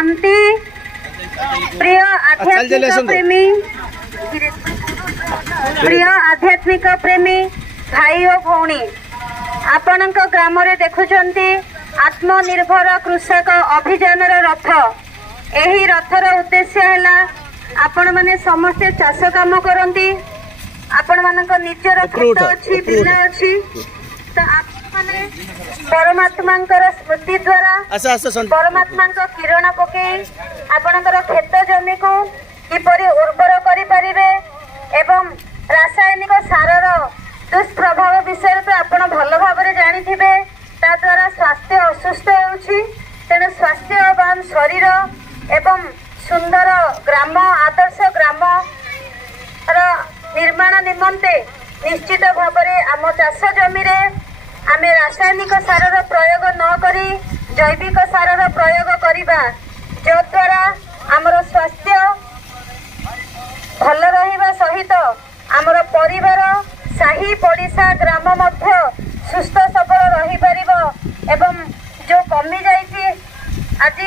शांति प्रिय आध्यात्मिक प्रेमी भाई और भौणी आपण ग्राम रे देखुंट आत्मनिर्भर कृषक अभियान रथ। यही रथर उद्देश्य है आपण मैंने समस्ते चाष काम करती आपण मान निजर खेत अच्छी बिल अच्छी तो आपने परमात्मा स्मृति द्वारा परमात्मा किरण पके आपणकर खेत जमी को किपरि उर्वर करें एवं रासायनिक सारर दुष्प्रभाव विषय तो आप भल भाव जानी ता द्वारा स्वास्थ्य असुस्थ होउछि। तेणु स्वास्थ्यवान शरीर एवं सुंदर ग्राम आदर्श ग्राम निर्माण निमंते निश्चित भाव आम चाष जमी आम रासायनिक सारर प्रयोग न करी जैविक सारर प्रयोग करिबा जो द्वारा आमर स्वास्थ्य भल रहिबा सहित आमर परिवार साही पड़िशा ग्राम मध्य सुस्थ सबल रही पारिबो एवं जो कमी जाइछि आज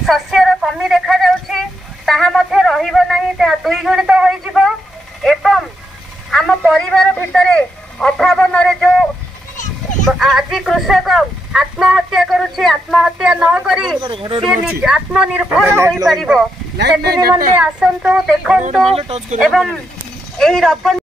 शस्यर कमी देखा जाउछि ताहा मध्य रहिबो नाही ताहा दुई गुणित होई जिवो एवं आम परिवार भितरे अभाव नरे जो आज कृषक आत्महत्या करुछि आत्महत्या न करी से आत्मनिर्भर होई पारिबो। सेति निमंते आसंतु देखंतु एवं एही रथ